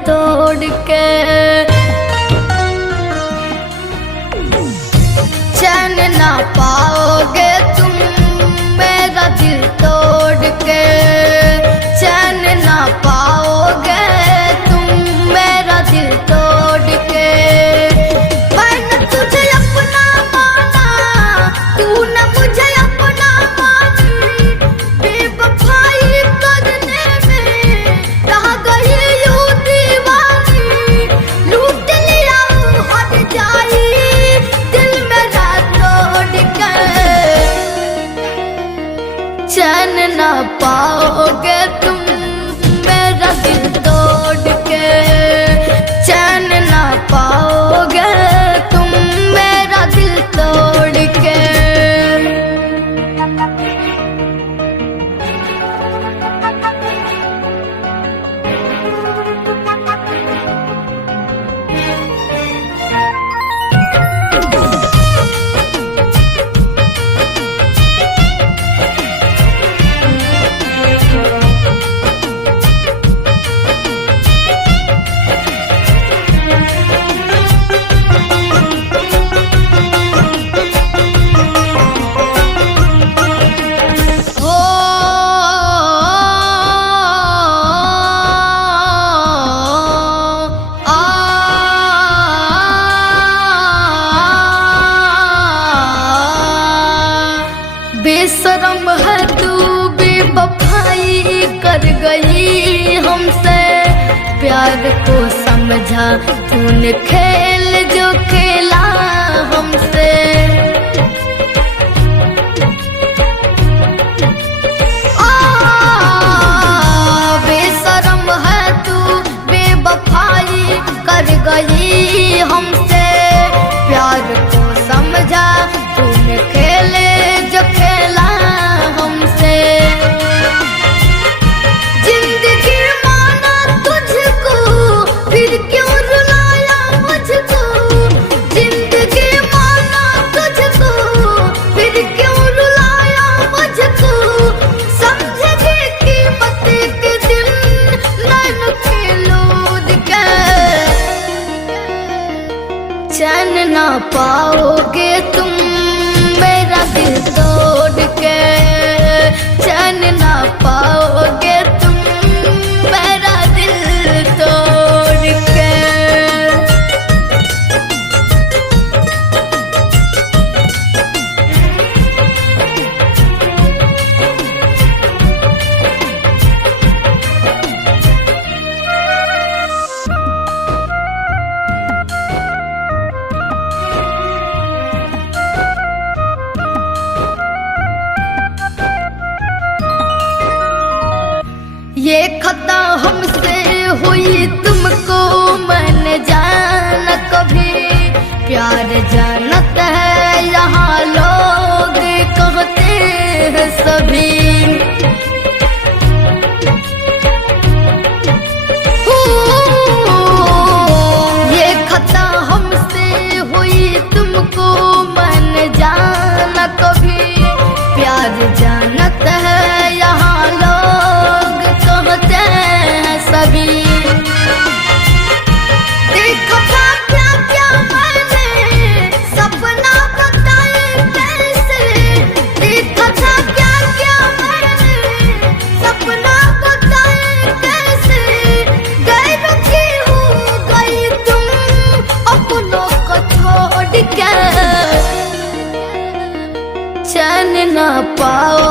तोड़ के। चैन ना पाओगे तुम मेरा दिल तोड़ के। चैन ना पाओगे तुम मेरा दिल तोड़ के। मैंने तुझे अपना माना, तूने मुझे अपना मानी। बेवफाई करने में रह गई यूं दीवानी। लूट लिया हट जाई दिल मेरा तोड़ के। चैन ना पाओगे तुम मेरा दिल तोड़ के। चैन ना पाओगे तुम मेरा दिल तोड़ के। बेशरम है तू, बेवफाई कर गई हमसे। प्यार को समझा तूने खेल जो खेला हमसे। बेशरम है तू, बेवफाई कर गई हमसे। प्यार को समझा तूने खेले जो खेला हमसे। जिंदगी माना तुझको फिर क्यों रुलाया मुझको। जिंदगी माना तुझको फिर क्यों रुलाया मुझको। समझेगी कीमत के दिन नैन के लोद के। चैन ना पाओगे तुम मेरा दिल तोड़ के। चैन ना पाओगे तुम मेरा दिल तोड़ के। ये खता हमसे हुई तुमको मैंने जाना कभी। प्यार जानत है यहाँ लोग कहते हैं सभी। ये खता हमसे हुई तुमको मैंने जाना कभी। प्यार जानत है यहाँ लोग कहते हैं सभी। देखा था क्या क्या मैंने सपना बताए कैसे। देखा था क्या क्या मैंने सपना बताए कैसे। गैर की हो गई तुम अपनों को छोड़ के। चैन ना पाओ